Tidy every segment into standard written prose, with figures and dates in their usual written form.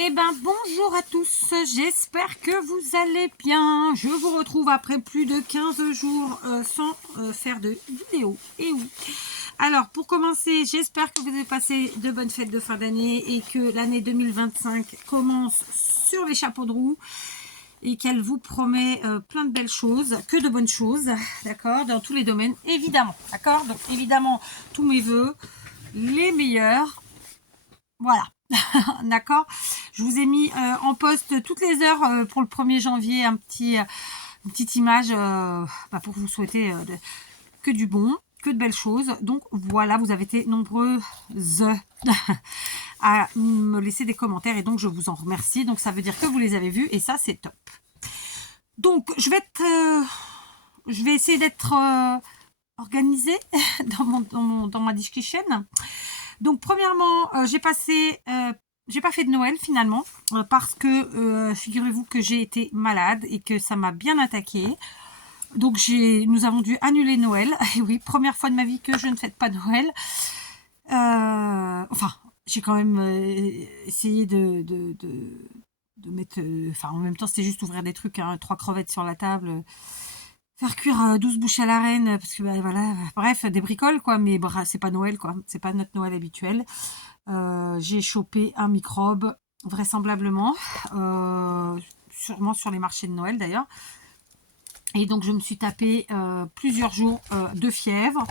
Eh ben bonjour à tous, j'espère que vous allez bien. Je vous retrouve après plus de 15 jours sans faire de vidéo. Et oui. Alors pour commencer, j'espère que vous avez passé de bonnes fêtes de fin d'année et que l'année 2025 commence sur les chapeaux de roue et qu'elle vous promet plein de belles choses, que de bonnes choses, d'accord, dans tous les domaines, évidemment, d'accord. Donc évidemment, tous mes voeux, les meilleurs, voilà. D'accord. Je vous ai mis en poste toutes les heures pour le 1er janvier une petite image pour vous souhaiter que du bon, que de belles choses. Donc voilà, vous avez été nombreuses à me laisser des commentaires et donc je vous en remercie. Donc ça veut dire que vous les avez vus et ça c'est top. Donc je vais essayer d'être organisée dans ma discussion. Donc premièrement, j'ai pas fait de Noël finalement parce que figurez-vous que j'ai été malade et que ça m'a bien attaqué. Donc nous avons dû annuler Noël. Et oui, première fois de ma vie que je ne fête pas Noël. Enfin, j'ai quand même essayé de mettre... Enfin, en même temps, c'était juste ouvrir des trucs, hein, 3 crevettes sur la table, faire cuire 12 bouchées à la reine, parce que voilà, bref, des bricoles, quoi, mais c'est pas Noël, quoi, c'est pas notre Noël habituel. J'ai chopé un microbe, vraisemblablement, sûrement sur les marchés de Noël d'ailleurs. Et donc je me suis tapé plusieurs jours de fièvre,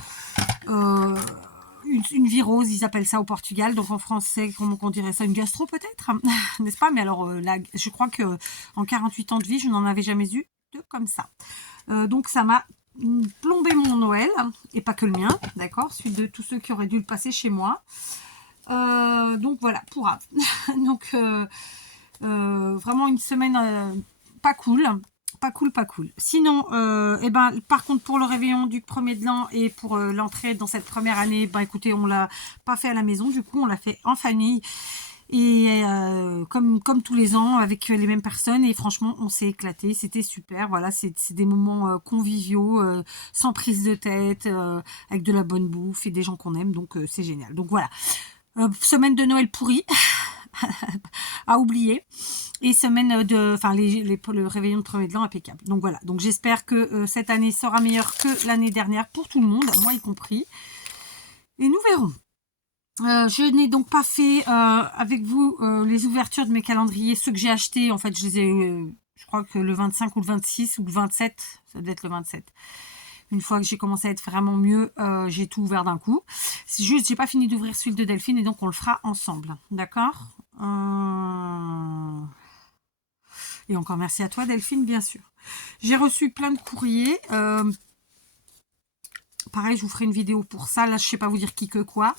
une virose, ils appellent ça au Portugal, donc en français, comment on dirait ça, une gastro peut-être, n'est-ce pas? Mais alors, je crois que en 48 ans de vie, je n'en avais jamais eu deux comme ça. Donc ça m'a plombé mon Noël, et pas que le mien, d'accord, celui de tous ceux qui auraient dû le passer chez moi. Donc voilà, pour donc vraiment une semaine pas cool. Pas cool. Sinon, par contre, pour le réveillon du 1er de l'an et pour l'entrée dans cette première année, écoutez, on l'a pas fait à la maison, du coup, on l'a fait en famille. Et comme tous les ans, avec les mêmes personnes. Et franchement, on s'est éclaté. C'était super. Voilà, c'est des moments conviviaux, sans prise de tête, avec de la bonne bouffe et des gens qu'on aime. Donc, c'est génial. Donc, voilà. Semaine de Noël pourrie à oublier. Et semaine le réveillon de 1er de l'an impeccable. Donc voilà, donc j'espère que cette année sera meilleure que l'année dernière pour tout le monde, moi y compris. Et nous verrons. Je n'ai donc pas fait avec vous les ouvertures de mes calendriers, ceux que j'ai achetés. En fait, je les ai, je crois que le 25 ou le 26 ou le 27, ça devait être le 27. Une fois que j'ai commencé à être vraiment mieux, j'ai tout ouvert d'un coup. C'est juste, j'ai pas fini d'ouvrir celui de Delphine et donc on le fera ensemble. D'accord Et encore merci à toi Delphine, bien sûr. J'ai reçu plein de courriers. Pareil, je vous ferai une vidéo pour ça. Là, je sais pas vous dire qui que quoi.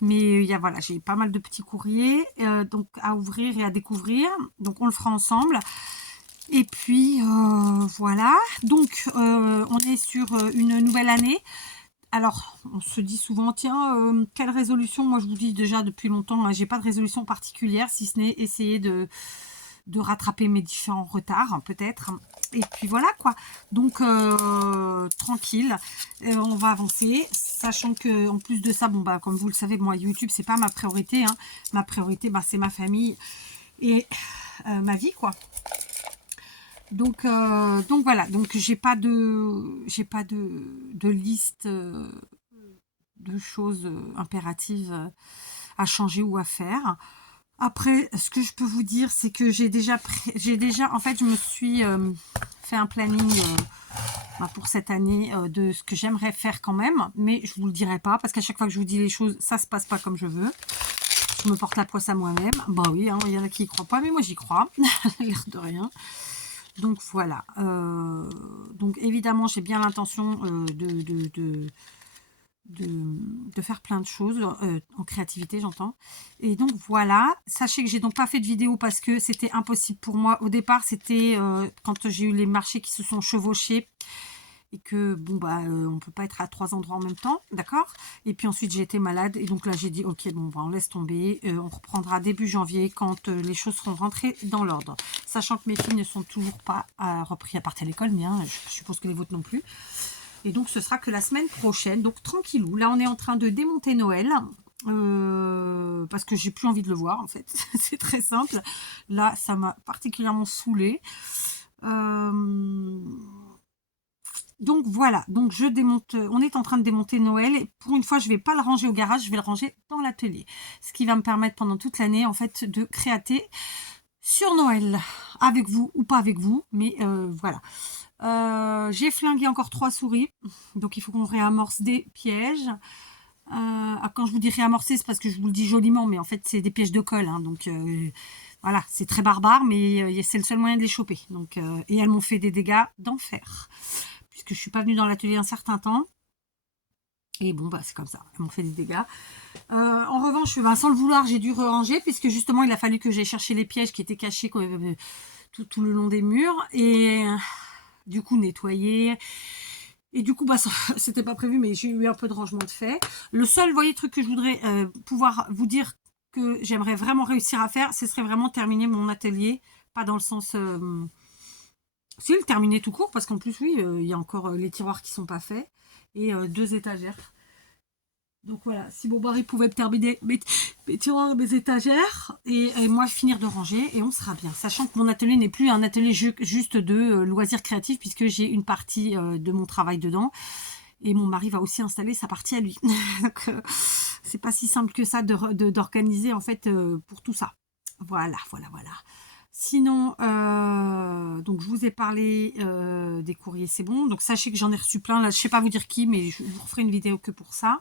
Mais voilà, j'ai pas mal de petits courriers donc à ouvrir et à découvrir. Donc on le fera ensemble. Et puis voilà. Donc on est sur une nouvelle année. Alors, on se dit souvent, tiens, quelle résolution? Moi, je vous dis déjà depuis longtemps, hein, j'ai pas de résolution particulière, si ce n'est essayer de rattraper mes différents retards, hein, peut-être. Et puis voilà, quoi. Donc, tranquille, on va avancer, sachant que en plus de ça, comme vous le savez, moi, YouTube, c'est pas ma priorité. Hein. Ma priorité, c'est ma famille et ma vie, quoi. Donc voilà, donc j'ai pas de liste de choses impératives à changer ou à faire. Après, ce que je peux vous dire, c'est que j'ai déjà, en fait, je me suis fait un planning pour cette année de ce que j'aimerais faire quand même, mais je vous le dirai pas parce qu'à chaque fois que je vous dis les choses, ça se passe pas comme je veux. Je me porte la poisse à moi-même. Bah oui, hein, il y en a qui y croient pas, mais moi j'y crois, l'air de rien. Donc voilà. Donc évidemment, j'ai bien l'intention de faire plein de choses en créativité, j'entends. Et donc voilà. Sachez que j'ai donc pas fait de vidéo parce que c'était impossible pour moi. Au départ, c'était quand j'ai eu les marchés qui se sont chevauchés et que on peut pas être à 3 endroits en même temps, d'accord. Et puis ensuite j'ai été malade et donc là j'ai dit ok, on laisse tomber, on reprendra début janvier quand les choses seront rentrées dans l'ordre, sachant que mes filles ne sont toujours pas repris à partir à l'école, mais je suppose que les vôtres non plus. Et donc ce sera que la semaine prochaine, donc tranquillou. Là on est en train de démonter Noël parce que j'ai plus envie de le voir en fait. C'est très simple. Là, ça m'a particulièrement saoulée. Donc voilà, donc je démonte, on est en train de démonter Noël et pour une fois je vais pas le ranger au garage, je vais le ranger dans l'atelier. Ce qui va me permettre pendant toute l'année en fait de créater sur Noël, avec vous ou pas avec vous, mais voilà. J'ai flingué encore 3 souris, donc il faut qu'on réamorce des pièges. Quand je vous dis réamorcer, c'est parce que je vous le dis joliment, mais en fait c'est des pièges de colle, hein, donc voilà, c'est très barbare, mais c'est le seul moyen de les choper. Donc, et elles m'ont fait des dégâts d'enfer, puisque je suis pas venue dans l'atelier un certain temps. Et bon, bah c'est comme ça, elles m'ont fait des dégâts. En revanche, ben, sans le vouloir, j'ai dû ranger, puisque justement, il a fallu que j'aille chercher les pièges qui étaient cachés tout le long des murs. Et du coup, nettoyer. Et du coup, bah, c'était pas prévu, mais j'ai eu un peu de rangement de fait. Le seul, voyez, truc que je voudrais pouvoir vous dire que j'aimerais vraiment réussir à faire, ce serait vraiment terminer mon atelier. Pas dans le sens... si, le terminer tout court, parce qu'en plus, oui, il y a encore les tiroirs qui sont pas faits. Et 2 étagères. Donc voilà, si mon mari pouvait terminer mes tiroirs et mes étagères, et moi finir de ranger, et on sera bien. Sachant que mon atelier n'est plus un atelier juste de loisirs créatifs, puisque j'ai une partie de mon travail dedans. Et mon mari va aussi installer sa partie à lui. Donc c'est pas si simple que ça d'organiser en fait pour tout ça. Voilà. Sinon, donc je vous ai parlé des courriers, c'est bon. Donc sachez que j'en ai reçu plein. Là, je sais pas vous dire qui, mais je vous referai une vidéo que pour ça.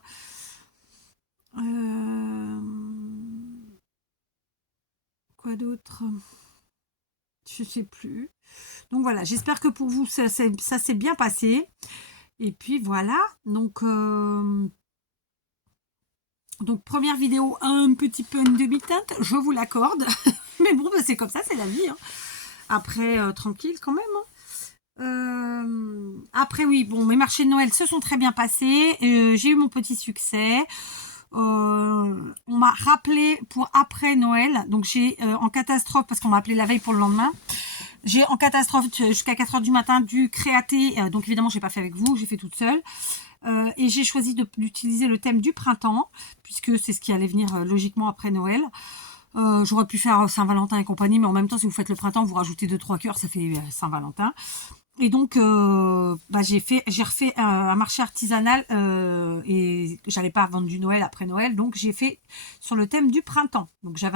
Quoi d'autre? Je sais plus. Donc voilà, j'espère que pour vous ça s'est bien passé. Et puis voilà, donc première vidéo un petit peu une demi-teinte, je vous l'accorde. Mais bon, bah, c'est comme ça, c'est la vie. Hein. Après, tranquille quand même. Hein. Après oui, bon, mes marchés de Noël se sont très bien passés. J'ai eu mon petit succès. On m'a rappelé pour après Noël, donc j'ai en catastrophe, parce qu'on m'a appelé la veille pour le lendemain, j'ai en catastrophe jusqu'à 4h du matin dû créater, donc évidemment j'ai pas fait avec vous, j'ai fait toute seule, et j'ai choisi d'utiliser le thème du printemps, puisque c'est ce qui allait venir logiquement après Noël. J'aurais pu faire Saint-Valentin et compagnie, mais en même temps si vous faites le printemps, vous rajoutez 2-3 cœurs, ça fait Saint-Valentin. Et donc, bah, j'ai refait un marché artisanal et j'allais pas vendre du Noël après Noël, donc j'ai fait sur le thème du printemps. Donc j'ai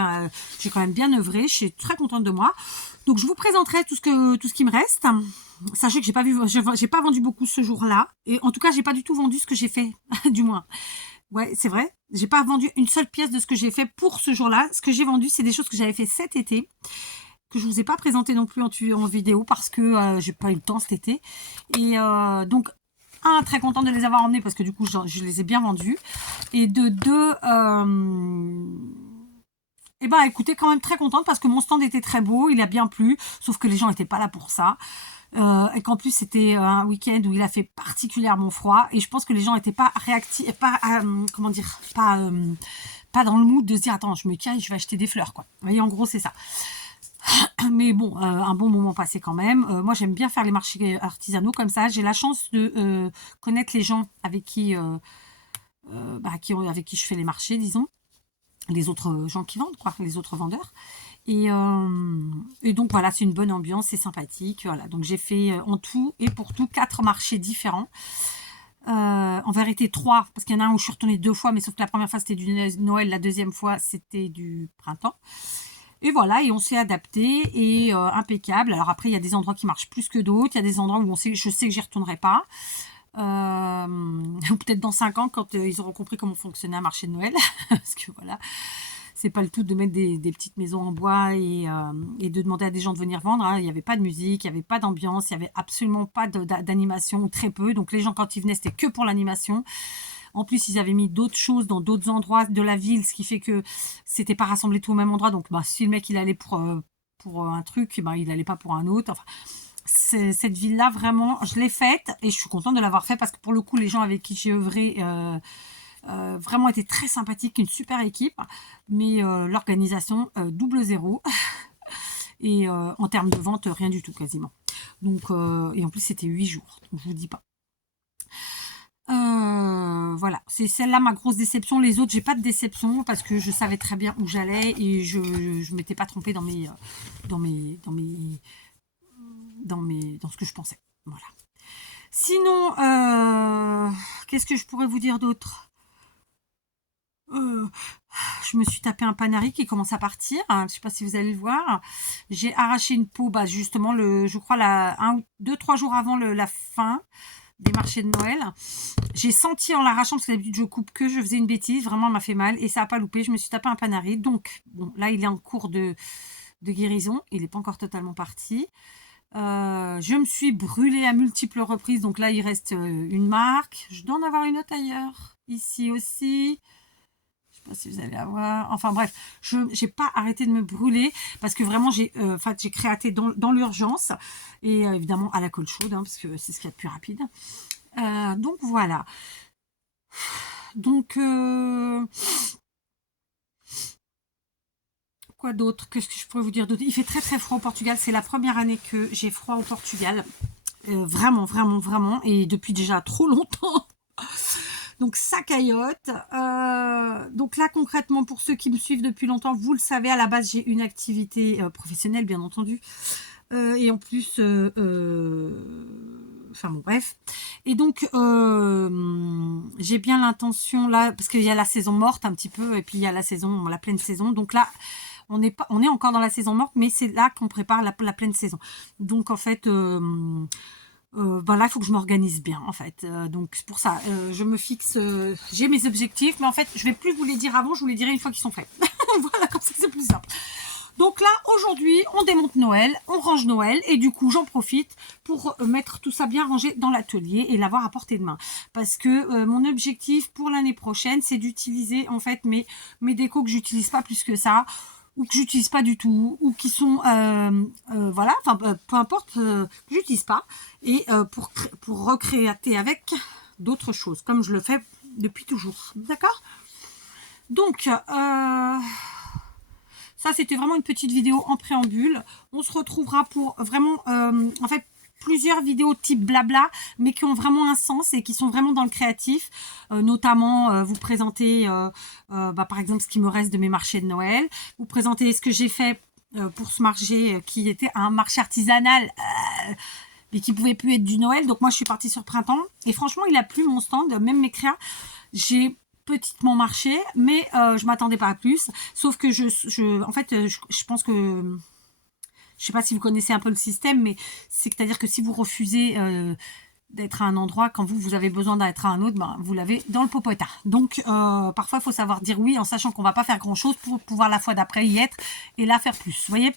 quand même bien œuvré, je suis très contente de moi. Donc je vous présenterai tout ce qui me reste. Sachez que j'ai pas vendu beaucoup ce jour-là, et en tout cas j'ai pas du tout vendu ce que j'ai fait, du moins. Ouais, c'est vrai. J'ai pas vendu une seule pièce de ce que j'ai fait pour ce jour-là. Ce que j'ai vendu, c'est des choses que j'avais fait cet été, que je vous ai pas présenté non plus en vidéo parce que j'ai pas eu le temps cet été. Et donc, très contente de les avoir emmenés parce que du coup, je les ai bien vendus. Et de deux, et ben écoutez, quand même très contente parce que mon stand était très beau, il a bien plu, sauf que les gens n'étaient pas là pour ça. Et qu'en plus c'était un week-end où il a fait particulièrement froid et je pense que les gens n'étaient pas réactifs, pas comment dire, pas dans le mood de se dire attends je me caille, je vais acheter des fleurs quoi. Vous voyez en gros c'est ça. Mais bon, un bon moment passé quand même. Moi, j'aime bien faire les marchés artisanaux comme ça. J'ai la chance de connaître les gens avec avec qui je fais les marchés, disons. Les autres gens qui vendent, quoi, les autres vendeurs. Et donc, voilà, c'est une bonne ambiance, c'est sympathique. Voilà. Donc, j'ai fait en tout et pour tout 4 marchés différents. En vérité 3, parce qu'il y en a un où je suis retournée 2 fois, mais sauf que la première fois, c'était du Noël, la deuxième fois, c'était du printemps. Et voilà, et on s'est adapté et impeccable. Alors après, il y a des endroits qui marchent plus que d'autres. Il y a des endroits où je sais que j'y retournerai pas. Ou peut-être dans 5 ans, quand ils auront compris comment fonctionnait un marché de Noël. Parce que voilà, c'est pas le tout de mettre des petites maisons en bois et de demander à des gens de venir vendre. Hein. Il n'y avait pas de musique, il n'y avait pas d'ambiance, il n'y avait absolument pas d'animation, ou très peu. Donc les gens, quand ils venaient, c'était que pour l'animation. En plus, ils avaient mis d'autres choses dans d'autres endroits de la ville, ce qui fait que c'était pas rassemblé tout au même endroit. Donc, bah, si le mec il allait pour un truc, bah, il allait pas pour un autre. Enfin, cette ville-là, vraiment, je l'ai faite et je suis contente de l'avoir fait parce que pour le coup, les gens avec qui j'ai œuvré vraiment étaient très sympathiques, une super équipe. Mais l'organisation, double zéro. Et en termes de vente, rien du tout quasiment. Donc, et en plus, c'était 8 jours. Donc, je vous dis pas. Voilà, c'est celle-là ma grosse déception. Les autres, j'ai pas de déception parce que je savais très bien où j'allais et je m'étais pas trompée dans mes, dans mes, dans ce que je pensais. Voilà. Sinon, qu'est-ce que je pourrais vous dire d'autre? Je me suis tapé un Panari qui commence à partir. Je ne sais pas si vous allez le voir. J'ai arraché une peau, justement, je crois, 2-3 jours avant la fin des marchés de Noël. J'ai senti en l'arrachant, parce que d'habitude je coupe que, je faisais une bêtise, vraiment elle m'a fait mal et ça n'a pas loupé. Je me suis tapé un Panari. Donc, bon, là il est en cours de guérison. Il n'est pas encore totalement parti. Je me suis brûlée à multiples reprises. Donc là il reste une marque. Je dois en avoir une autre ailleurs. Ici aussi. Je sais pas si vous allez avoir. Enfin bref, je n'ai pas arrêté de me brûler parce que vraiment j'ai créaté dans l'urgence et évidemment à la colle chaude parce que c'est ce qu'il y a de plus rapide. Donc voilà. Donc quoi d'autre? Qu'est-ce que je pourrais vous dire d'autre? Il fait très très froid au Portugal. C'est la première année que j'ai froid au Portugal. Vraiment, vraiment, vraiment. Et depuis déjà trop longtemps. Donc ça caillote. Donc là concrètement, pour ceux qui me suivent depuis longtemps, vous le savez, à la base j'ai une activité professionnelle bien entendu. Et en plus, enfin bon bref. Et donc j'ai bien l'intention là, parce qu'il y a la saison morte un petit peu, et puis il y a la saison, la pleine saison. Donc là, on est encore dans la saison morte, mais c'est là qu'on prépare la pleine saison. Donc en fait, là, il faut que je m'organise bien, en fait. Donc, c'est pour ça, je me fixe, j'ai mes objectifs, mais en fait, je vais plus vous les dire avant, je vous les dirai une fois qu'ils sont faits. Voilà, comme ça, c'est plus simple. Donc là, aujourd'hui, on démonte Noël, on range Noël, et du coup, j'en profite pour mettre tout ça bien rangé dans l'atelier et l'avoir à portée de main. Parce que mon objectif pour l'année prochaine, c'est d'utiliser, en fait, mes décos que j'utilise pas plus que ça, ou que j'utilise pas du tout, ou qui sont, voilà, enfin, peu importe, que j'utilise pas, et pour recréer avec d'autres choses, comme je le fais depuis toujours. D'accord? Donc, ça, c'était vraiment une petite vidéo en préambule. On se retrouvera pour vraiment, en fait, plusieurs vidéos type blabla, mais qui ont vraiment un sens et qui sont vraiment dans le créatif. Notamment, vous présenter, par exemple, ce qui me reste de mes marchés de Noël. Vous présenter ce que j'ai fait pour ce marché qui était un marché artisanal, mais qui pouvait plus être du Noël. Donc moi, je suis partie sur printemps. Et franchement, il a plu mon stand, même mes créas. J'ai petitement marché, mais je m'attendais pas à plus. Sauf que en fait, je pense que, je sais pas si vous connaissez un peu le système, mais c'est-à-dire que si vous refusez d'être à un endroit, quand vous avez besoin d'être à un autre, vous l'avez dans le popotin. Donc, parfois, il faut savoir dire oui en sachant qu'on va pas faire grand-chose pour pouvoir la fois d'après y être et là faire plus. Vous voyez,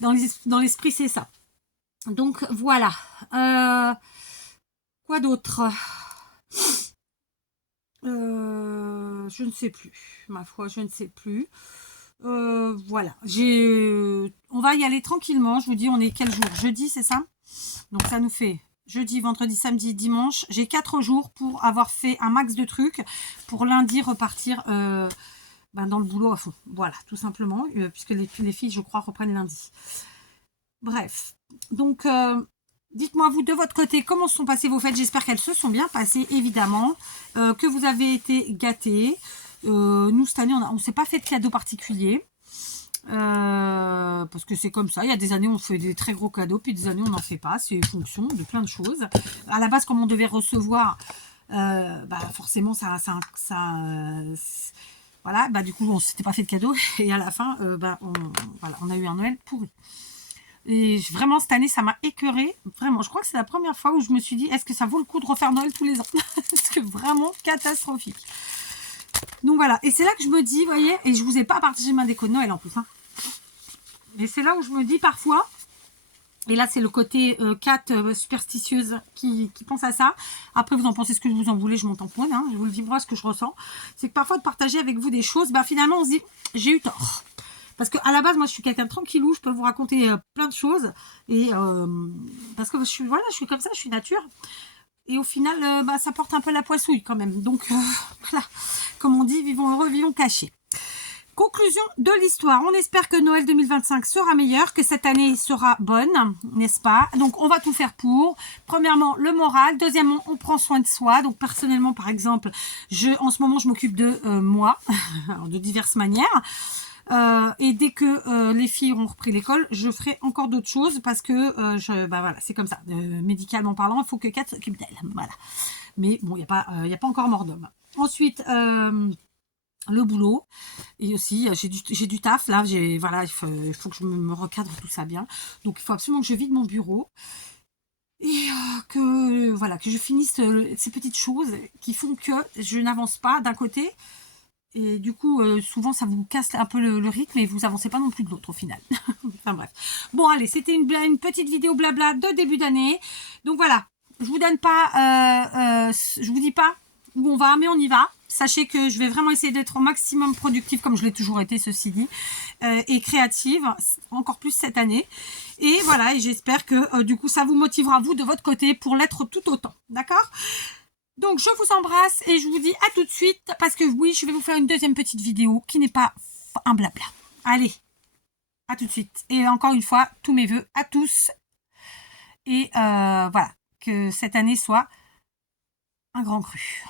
dans l'esprit, c'est ça. Donc, voilà. Quoi d'autre? Je ne sais plus, ma foi, je ne sais plus. Voilà, on va y aller tranquillement. Je vous dis, on est quel jour? Jeudi, c'est ça? Donc ça nous fait jeudi, vendredi, samedi, dimanche. J'ai 4 jours pour avoir fait un max de trucs pour lundi repartir dans le boulot à fond. Voilà, tout simplement, puisque les filles, je crois, reprennent lundi. Bref, donc dites-moi, vous, de votre côté, comment se sont passées vos fêtes? J'espère qu'elles se sont bien passées, évidemment, que vous avez été gâtés. Nous, cette année, on ne s'est pas fait de cadeaux particuliers. Parce que c'est comme ça. Il y a des années, on fait des très gros cadeaux, puis des années, on n'en fait pas. C'est fonction de plein de choses. À la base, comme on devait recevoir, forcément, voilà, du coup, on ne s'était pas fait de cadeaux. Et à la fin, on a eu un Noël pourri. Et vraiment, cette année, ça m'a écœurée. Vraiment, je crois que c'est la première fois où je me suis dit, est-ce que ça vaut le coup de refaire Noël tous les ans? Parce que vraiment catastrophique. Donc voilà, et c'est là que je me dis, vous voyez, et je vous ai pas partagé ma déco de Noël en plus. Et c'est là où je me dis parfois, et là c'est le côté cat superstitieuse qui pense à ça. Après, vous en pensez ce que vous en voulez, je m'en tamponne. Je vous le dis moi, ce que je ressens. C'est que parfois de partager avec vous des choses, finalement on se dit, j'ai eu tort. Parce qu'à la base, moi, je suis quelqu'un de tranquillou, je peux vous raconter plein de choses. Et parce que je suis comme ça, je suis nature. Et au final, ça porte un peu la poissouille quand même. Donc, voilà, comme on dit, vivons heureux, vivons cachés. Conclusion de l'histoire. On espère que Noël 2025 sera meilleur, que cette année sera bonne, n'est-ce pas? Donc, on va tout faire pour. Premièrement, le moral. Deuxièmement, on prend soin de soi. Donc, personnellement, par exemple, en ce moment, je m'occupe de moi, de diverses manières. Et dès que les filles auront repris l'école, je ferai encore d'autres choses parce que bah voilà, c'est comme ça. Médicalement parlant, il faut que Kat s'occupe d'elle. Voilà. Mais bon, il n'y a pas encore mort d'homme. Ensuite, le boulot. Et aussi, j'ai du taf. Là, voilà, il faut que je me recadre tout ça bien. Donc, il faut absolument que je vide mon bureau. Et voilà, que je finisse ces petites choses qui font que je n'avance pas d'un côté. Et du coup, souvent, ça vous casse un peu le rythme et vous avancez pas non plus de l'autre au final. Enfin bref. Bon, allez, c'était une petite vidéo blabla de début d'année. Donc voilà, je vous donne pas, je vous dis pas où on va, mais on y va. Sachez que je vais vraiment essayer d'être au maximum productive, comme je l'ai toujours été, ceci dit, et créative, encore plus cette année. Et voilà, et j'espère que du coup, ça vous motivera, vous, de votre côté, pour l'être tout autant. D'accord ? Donc, je vous embrasse et je vous dis à tout de suite parce que oui, je vais vous faire une deuxième petite vidéo qui n'est pas un blabla. Allez, à tout de suite. Et encore une fois, tous mes vœux à tous. Et voilà, que cette année soit un grand cru.